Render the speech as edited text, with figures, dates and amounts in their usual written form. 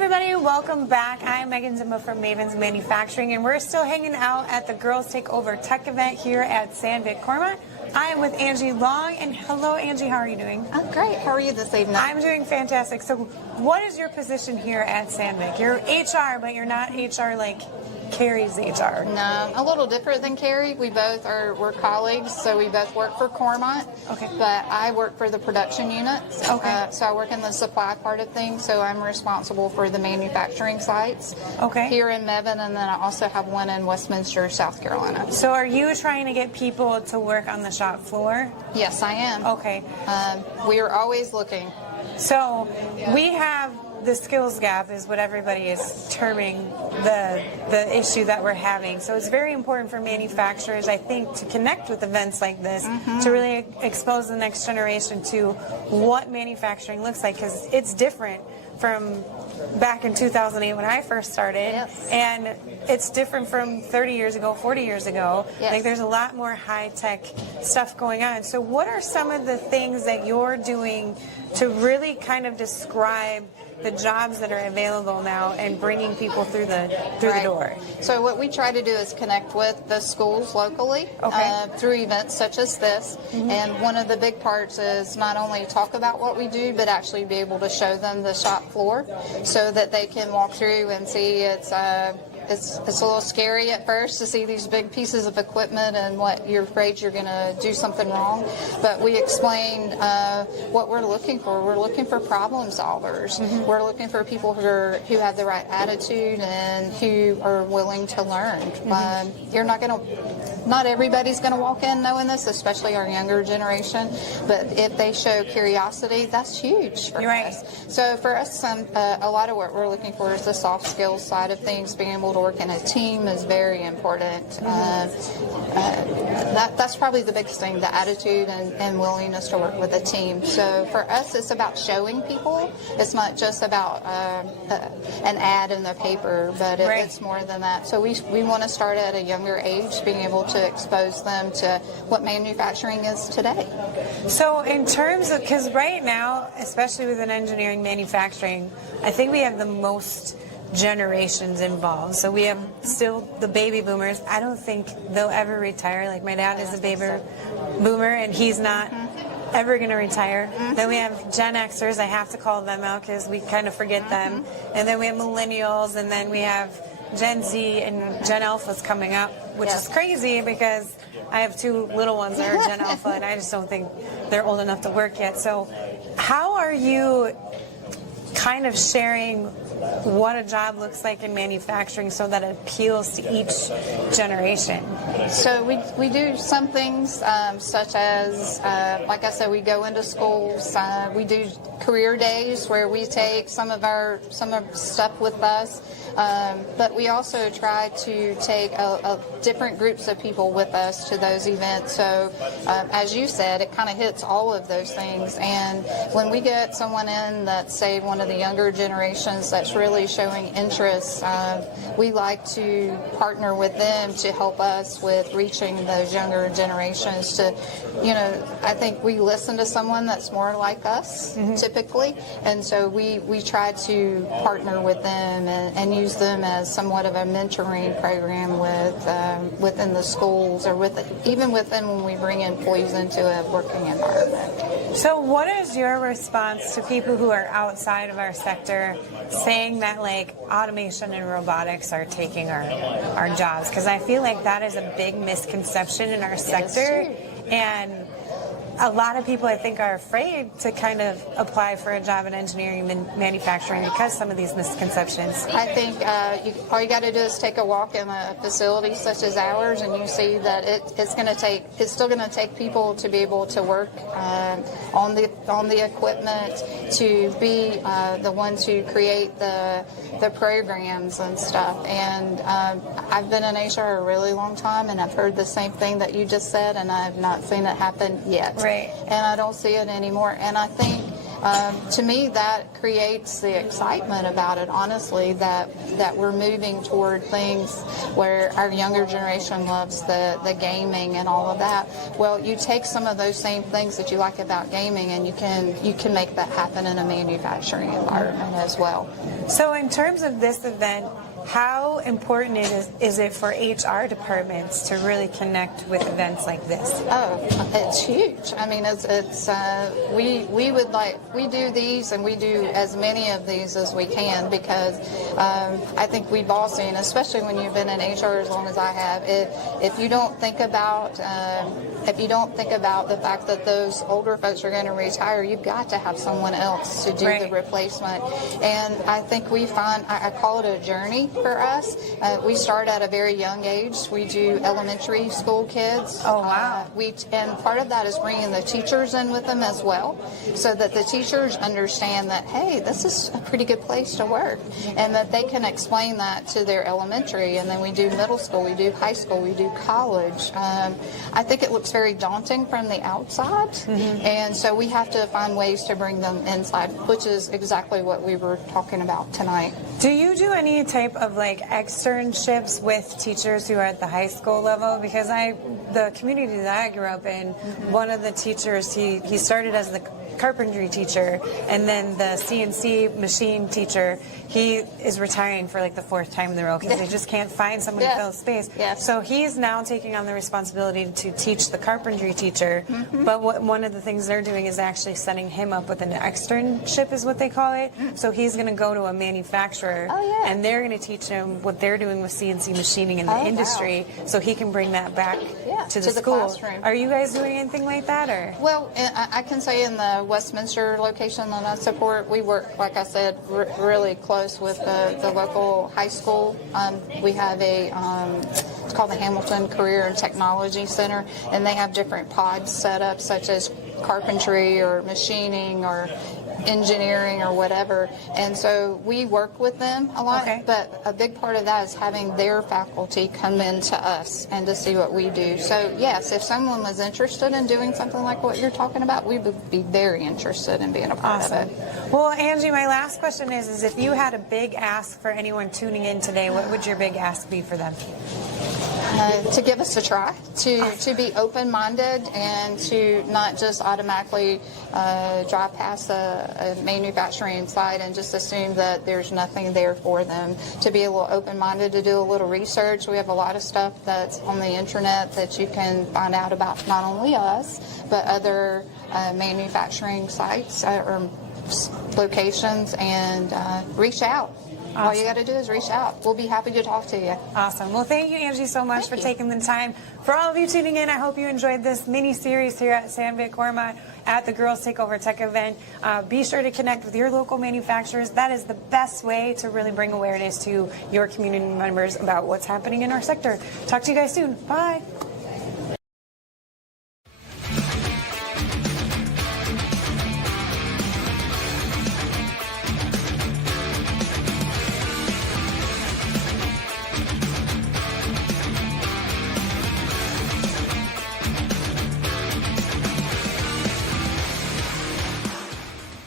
everybody, welcome back. I'm Megan Zimba from Mavens Manufacturing, and we're still hanging out at the Girls Take Over Tech event here at Sandvik, Coromant. I am with Angie Long, and hello Angie, how are you doing? I'm great. How are you this evening? I'm doing fantastic. So what is your position here at Sandvik? You're HR, but you're not HR like Carrie's HR. No, a little different than Carrie. We're colleagues, so we both work for Coromant. Okay. But I work for the production unit. Okay. So I work in the supply part of things, so I'm responsible for the manufacturing sites. Okay. Here in Mavens, and then I also have one in Westminster, South Carolina. So are you trying to get people to work on the shop floor? Yes, I am. Okay. We are always looking. So we have the skills gap is what everybody is terming the issue that we're having. So it's very important for manufacturers, I think, to connect with events like this to really expose the next generation to what manufacturing looks like, because it's different from back in 2008 when I first started, yes. And it's different from 30 years ago, 40 years ago. Yes. Like there's a lot more high-tech stuff going on. So what are some of the things that you're doing to really kind of describe the jobs that are available now and bringing people through the door? So what we try to do is connect with the schools locally through events such as this. And one of the big parts is not only talk about what we do, but actually be able to show them the shop floor so that they can walk through and see it's a little scary at first to see these big pieces of equipment and what you're afraid you're going to do something wrong. But we explain what we're looking for. We're looking for problem solvers. We're looking for people who have the right attitude and who are willing to learn. Not everybody's going to walk in knowing this, especially our younger generation. But if they show curiosity, that's huge for us. So for us, a lot of what we're looking for is the soft skills side of things. Being able to work in a team is very important. That's probably the biggest thing, the attitude and willingness to work with a team. So for us, it's about showing people. It's not just about an ad in the paper, but it's more than that. So we want to start at a younger age, being able to expose them to what manufacturing is today. So in terms of, because right now, especially within engineering manufacturing, I think we have the most generations involved. So we have still the baby boomers. I don't think they'll ever retire. Like my dad is a baby boomer and he's not ever going to retire. Then we have Gen Xers. I have to call them out because we kind of forget them. And then we have millennials, and then we have Gen Z and Gen Alpha's coming up, which is crazy because I have two little ones that are Gen Alpha and I just don't think they're old enough to work yet. So how are you kind of sharing what a job looks like in manufacturing so that it appeals to each generation? So we do some things such as, like I said, we go into schools. We do career days where we take some of stuff with us. But we also try to take different groups of people with us to those events. So as you said, it kind of hits all of those things. And when we get someone in that's, say, one of the younger generations that's really showing interest, we like to partner with them to help us with reaching those younger generations to, I think we listen to someone that's more like us typically. And so we try to partner with them and use them as somewhat of a mentoring program within the schools or even within when we bring employees into a working environment. So what is your response to people who are outside of our sector saying that like automation and robotics are taking our jobs? Because I feel like that is a big misconception in our sector, and a lot of people, I think, are afraid to kind of apply for a job in engineering and manufacturing because some of these misconceptions. I think all you got to do is take a walk in a facility such as ours, and you see that it's still going to take people to be able to work on the equipment, to be the ones who create the programs and stuff. And I've been in HR a really long time, and I've heard the same thing that you just said, and I've not seen it happen yet. Right. And I don't see it anymore. And I think to me, that creates the excitement about it, honestly, that we're moving toward things where our younger generation loves the gaming and all of that. Well, you take some of those same things that you like about gaming and you can make that happen in a manufacturing environment as well. So in terms of this event, how important is it for HR departments to really connect with events like this? Oh, it's huge. I mean, we do these and we do as many of these as we can, because I think we've all seen, especially when you've been in HR as long as I have, if you don't think about the fact that those older folks are going to retire, you've got to have someone else to do the replacement. And I think we find, I call it a journey for us. We start at a very young age. We do elementary school kids. Oh, wow. And part of that is bringing the teachers in with them as well, so that the teachers understand that, hey, this is a pretty good place to work, and that they can explain that to their elementary. And then we do middle school, we do high school, we do college. I think it looks very daunting from the outside, and so we have to find ways to bring them inside, which is exactly what we were talking about tonight. Do you do any type of like externships with teachers who are at the high school level? Because the community that I grew up in, one of the teachers, he started as the carpentry teacher, and then the CNC machine teacher, he is retiring for like the 4th time in a row because they just can't find someone to fill space. So he's now taking on the responsibility to teach the carpentry teacher, but one of the things they're doing is actually setting him up with an externship, is what they call it. So he's going to go to a manufacturer, and they're going to teach him what they're doing with CNC machining in the industry, so he can bring that back to the school. Classroom. Are you guys doing anything like that, or? Well, I can say in the Westminster location that I support, we work, like I said, really close with the local high school. We have it's called the Hamilton Career and Technology Center, and they have different pods set up, such as carpentry or machining or engineering or whatever, and so we work with them a lot. But a big part of that is having their faculty come in to us and to see what we do. So yes, if someone was interested in doing something like what you're talking about, we would be very interested in being a part of it. Well, Angie, my last question is if you had a big ask for anyone tuning in today, what would your big ask be for them? To give us a try, to be open-minded, and to not just automatically drive past a manufacturing site and just assume that there's nothing there for them. To be a little open-minded, to do a little research. We have a lot of stuff that's on the internet that you can find out about, not only us, but other manufacturing sites or locations, and reach out. All you got to do is reach out. We'll be happy to talk to you. Awesome. Well, thank you, Angie, so much for taking the time. For all of you tuning in, I hope you enjoyed this mini-series here at Sandvik Coromant at the Girls Takeover Tech event. Be sure to connect with your local manufacturers. That is the best way to really bring awareness to your community members about what's happening in our sector. Talk to you guys soon. Bye.